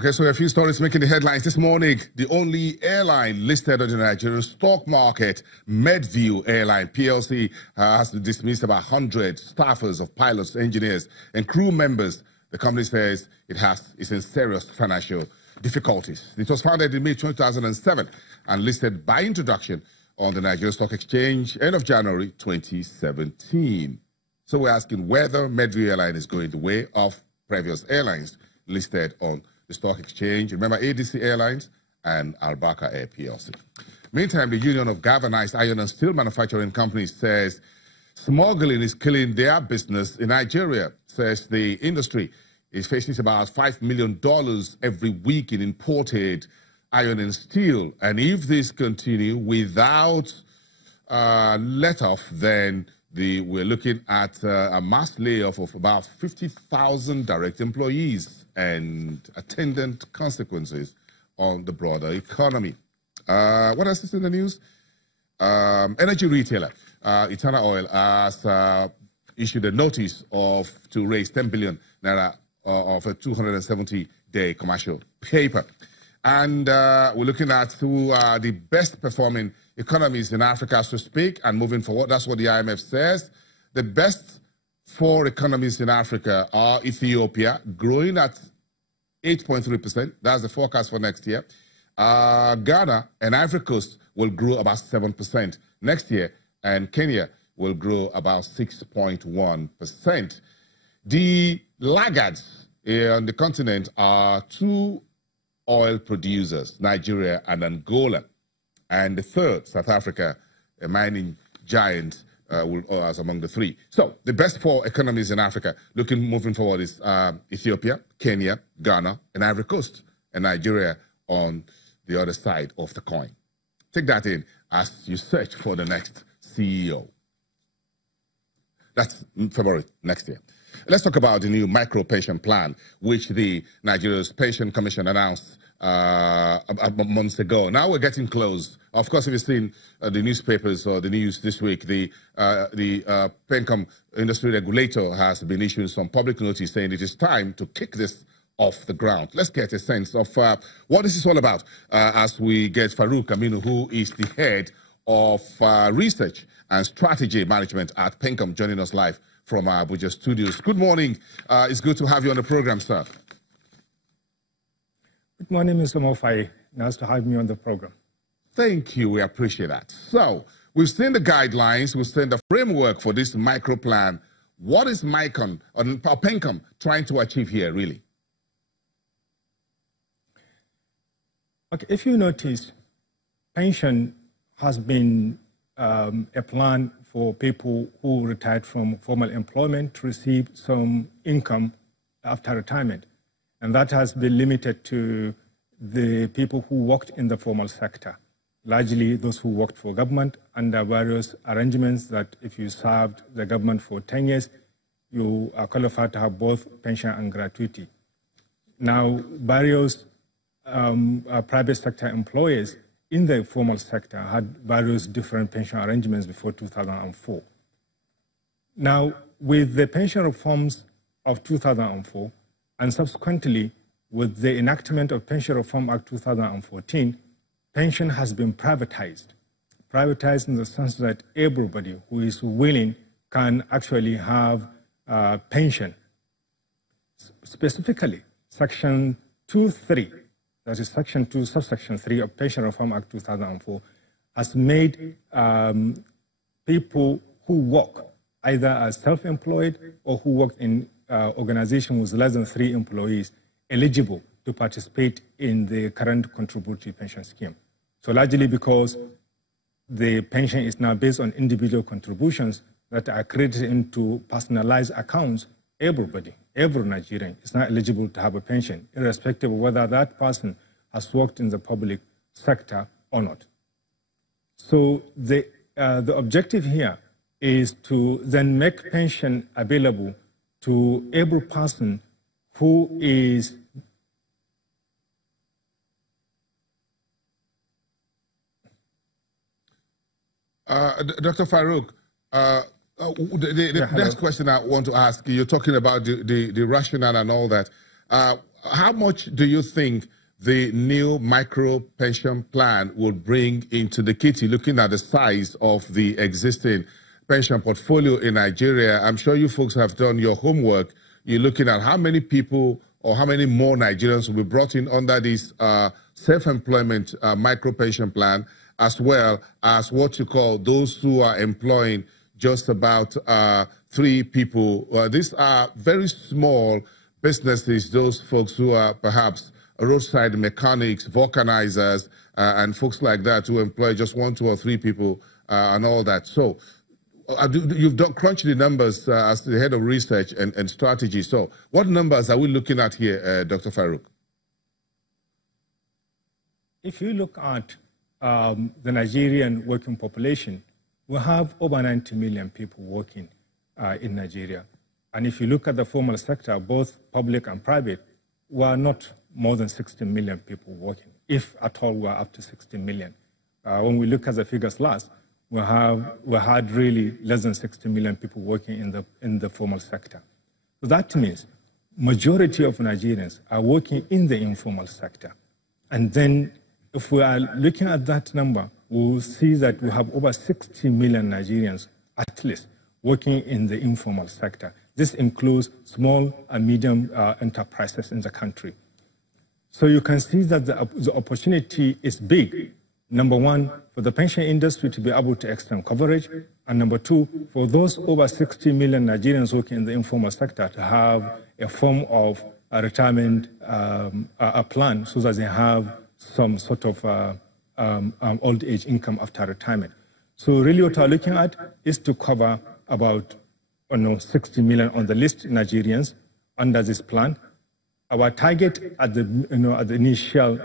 Okay, so a few stories making the headlines this morning. The only airline listed on the Nigerian stock market, Medview Airline PLC, has dismissed about 100 staffers of pilots, engineers, and crew members. The company says it's in serious financial difficulties. It was founded in May 2007 and listed by introduction on the Nigerian Stock Exchange end of January 2017. So we're asking whether Medview Airline is going the way of previous airlines listed on the stock exchange. Remember ADC Airlines and Albarca Air PLC. Meantime, the Union of Galvanized Iron and Steel Manufacturing Companies says smuggling is killing their business in Nigeria. Says the industry is facing about $5 million every week in imported iron and steel. And if this continue without let-off, then we're looking at a mass layoff of about 50,000 direct employees and attendant consequences on the broader economy. What else is in the news? Energy retailer Eternal Oil has issued a notice to raise 10 billion naira of a 270-day commercial paper. And we're looking at who are the best performing economies in Africa, as to speak, and moving forward. That's what the IMF says. The best 4 economies in Africa are Ethiopia, growing at 8.3%. That's the forecast for next year. Ghana and Ivory Coast will grow about 7% next year, and Kenya will grow about 6.1%. The laggards on the continent are 2 oil producers, Nigeria and Angola. And the third, South Africa, a mining giant, as among the 3. So the best 4 economies in Africa moving forward is Ethiopia, Kenya, Ghana, and Ivory Coast, and Nigeria on the other side of the coin. Take that in as you search for the next CEO. That's February next year. Let's talk about the new micro pension plan, which the Nigeria's Pension Commission announced months ago. Now we're getting close. Of course, if you've seen the newspapers or the news this week, the PENCOM industry regulator has been issuing some public notice saying it is time to kick this off the ground. Let's get a sense of what this is all about as we get Farouk Aminu, who is the head of research and strategy management at PENCOM, joining us live from our Abuja studios. Good morning. It's good to have you on the program, sir. Good morning, Mr. Mofai. Nice to have me on the program. Thank you. We appreciate that. So, we've seen the guidelines, we've seen the framework for this micro plan. What is PENCOM trying to achieve here, really? Okay, if you notice, pension has been a plan for people who retired from formal employment to receive some income after retirement. And that has been limited to the people who worked in the formal sector, largely those who worked for government under various arrangements that if you served the government for 10 years, you are qualified to have both pension and gratuity. Now, various private sector employers in the formal sector had various different pension arrangements before 2004. Now, with the pension reforms of 2004, and subsequently, with the enactment of Pension Reform Act 2014, pension has been privatized. Privatized in the sense that everybody who is willing can actually have pension. Specifically, Section 2.3, that is Section 2, Subsection 3 of Pension Reform Act 2004, has made people who work either as self-employed or who work in organization with less than 3 employees eligible to participate in the current contributory pension scheme. So largely because the pension is now based on individual contributions that are credited into personalized accounts, everybody, every Nigerian is now eligible to have a pension, irrespective of whether that person has worked in the public sector or not. So the objective here is to then make pension available to every person who is Dr. Farouk, the next question I want to ask you, you're talking about the rationale and all that. how much do you think the new micro pension plan will bring into the kitty, looking at the size of the existing pension portfolio in Nigeria? I'm sure you folks have done your homework. You're looking at how many people or how many more Nigerians will be brought in under this self-employment micro pension plan, as well as what you call those who are employing just about 3 people. These are very small businesses, those folks who are perhaps roadside mechanics, vulcanizers, and folks like that who employ just 1, 2, or 3 people and all that. So you've crunched the numbers as the head of research and strategy. So what numbers are we looking at here, Dr. Farouk? If you look at the Nigerian working population, we have over 90 million people working in Nigeria. And if you look at the formal sector, both public and private, we are not more than 60 million people working, if at all we are up to 60 million. When we look at the figures last, we had really less than 60 million people working in the formal sector. So that means majority of Nigerians are working in the informal sector. And then if we are looking at that number, we will see that we have over 60 million Nigerians, at least, working in the informal sector. This includes small and medium enterprises in the country. So you can see that the opportunity is big. Number one, for the pension industry to be able to extend coverage. And number two, for those over 60 million Nigerians working in the informal sector to have a form of a retirement plan so that they have some sort of old age income after retirement. So really what we're looking at is to cover about 60 million on the list Nigerians under this plan. Our target at the initial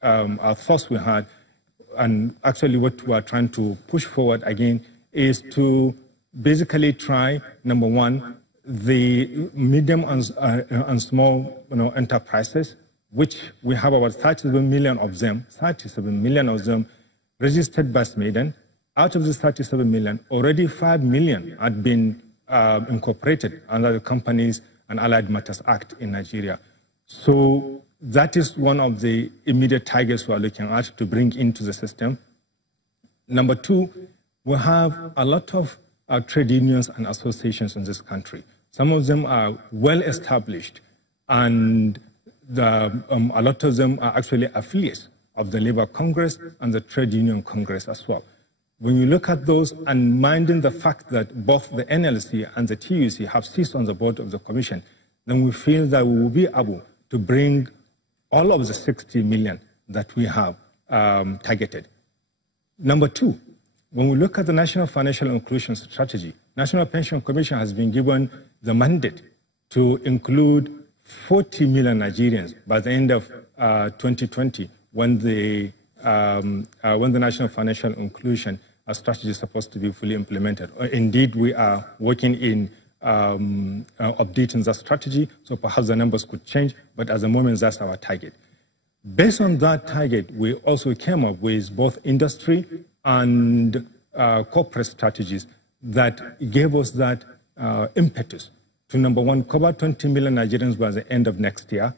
thoughts we had, and actually what we are trying to push forward again, is to basically try, number one, the medium and small enterprises, which we have about 37 million of them registered by SMEDEN. Out of these 37 million, already 5 million had been incorporated under the Companies and Allied Matters Act in Nigeria. So that is one of the immediate targets we are looking at to bring into the system. Number two, we have a lot of trade unions and associations in this country. Some of them are well established, and a lot of them are actually affiliates of the Labour Congress and the Trade Union Congress as well. When you look at those, and minding the fact that both the NLC and the TUC have seats on the board of the commission, then we feel that we will be able to bring all of the 60 million that we have targeted. Number two, when we look at the National Financial Inclusion Strategy, National Pension Commission has been given the mandate to include 40 million Nigerians by the end of 2020, when the National Financial Inclusion Strategy is supposed to be fully implemented. Indeed, we are working in updating that strategy, so perhaps the numbers could change, but at the moment, that's our target. Based on that target, we also came up with both industry and corporate strategies that gave us that impetus to, number one, cover 20 million Nigerians by the end of next year,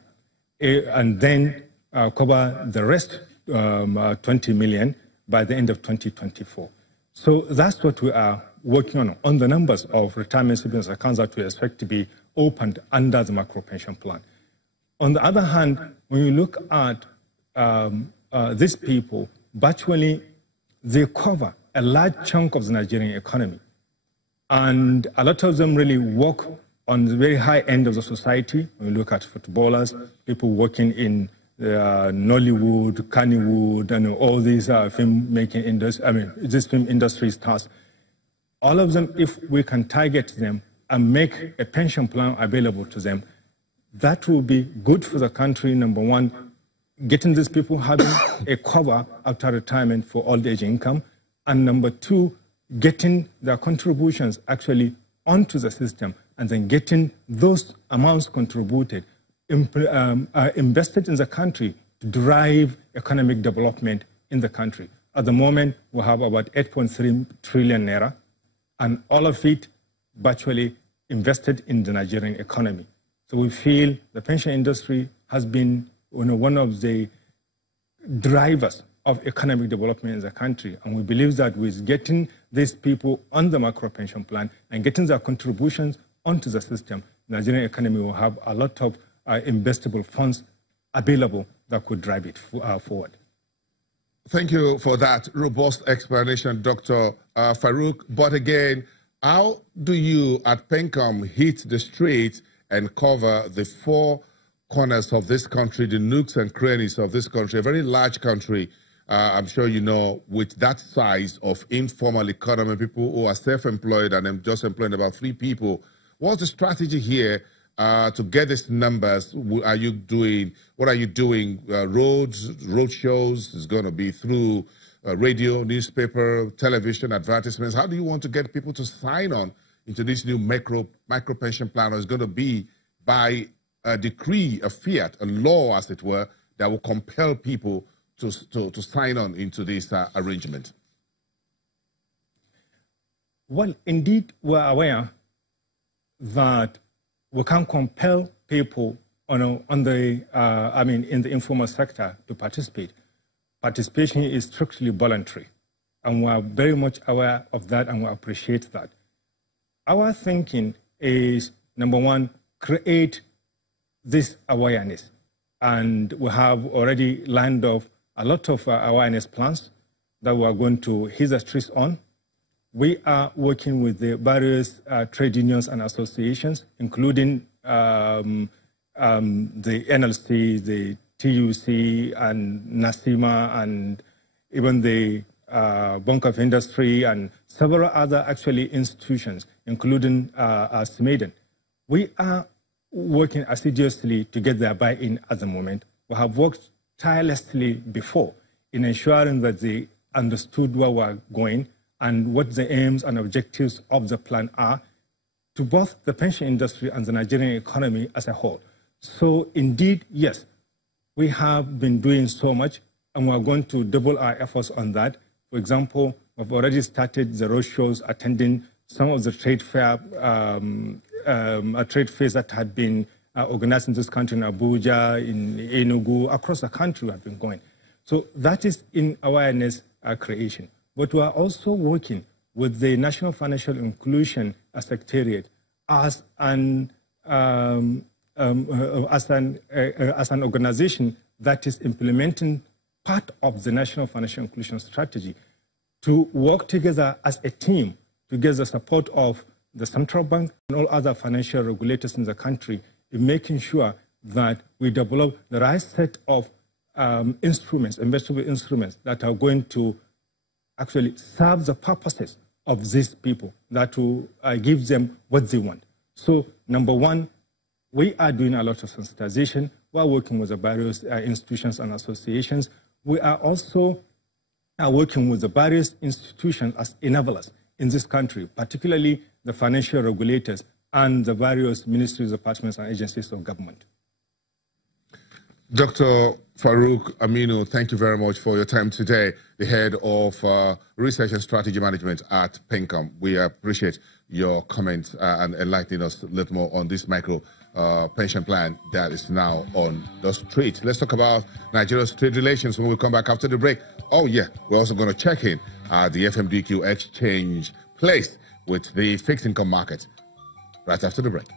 and then cover the rest 20 million by the end of 2024. So that's what we are working on the numbers of retirement savings accounts that we expect to be opened under the macro pension plan. On the other hand, when you look at these people, virtually they cover a large chunk of the Nigerian economy. And a lot of them really work on the very high end of the society. When you look at footballers, people working in Nollywood, Kannywood, and all these film-making industry, these film industry stars. All of them, if we can target them and make a pension plan available to them, that will be good for the country, number one, getting these people having a cover after retirement for old age income, and number two, getting their contributions actually onto the system, and then getting those amounts contributed invested in the country to drive economic development in the country. At the moment, we have about 8.3 trillion naira, and all of it virtually invested in the Nigerian economy. So we feel the pension industry has been one of the drivers of economic development in the country. And we believe that with getting these people on the macro pension plan and getting their contributions onto the system, the Nigerian economy will have a lot of investable funds available that could drive it forward. Thank you for that robust explanation, Dr. Farouk. But again, how do you at PENCOM hit the streets and cover the four corners of this country, the nooks and crannies of this country, a very large country, I'm sure you know, with that size of informal economy, people who are self-employed and just employing about 3 people. What's the strategy here to get these numbers? What are you doing? Road shows? Is going to be through radio, newspaper, television, advertisements? How do you want to get people to sign on into this new micro pension plan? Or is going to be by a decree, a fiat, a law, as it were, that will compel people to sign on into this arrangement? Well, indeed, we're aware that we can compel people in the informal sector to participate. Participation is strictly voluntary, and we are very much aware of that, and we appreciate that. Our thinking is, number one, create this awareness, and we have already lined up a lot of awareness plans that we are going to hit the streets on. We are working with the various trade unions and associations, including the NLC, the TUC, and NASIMA, and even the Bank of Industry, and several other institutions, including SMEDEN. We are working assiduously to get their buy-in at the moment. We have worked tirelessly before in ensuring that they understood where we're going and what the aims and objectives of the plan are to both the pension industry and the Nigerian economy as a whole. So indeed, yes, we have been doing so much, and we're going to double our efforts on that. For example, we've already started the roadshows, attending some of the trade fairs that had been organized in this country, in Abuja, in Enugu, across the country we have been going. So that is in awareness creation. But we are also working with the National Financial Inclusion Secretariat as an organization that is implementing part of the National Financial Inclusion Strategy to work together as a team to get the support of the central bank and all other financial regulators in the country in making sure that we develop the right set of instruments, investable instruments, that are going to actually serve the purposes of these people, that will give them what they want. So, number one, we are doing a lot of sensitization. We are working with the various institutions and associations. We are also working with the various institutions as enablers in this country, particularly the financial regulators and the various ministries, departments, and agencies of government. Dr. Farouk Aminu, thank you very much for your time today, the head of Research and Strategy Management at PENCOM. We appreciate your comments and enlightening us a little more on this micro pension plan that is now on the street. Let's talk about Nigeria's trade relations when we come back after the break. Oh yeah, we're also going to check in the FMDQ exchange place with the fixed income market right after the break.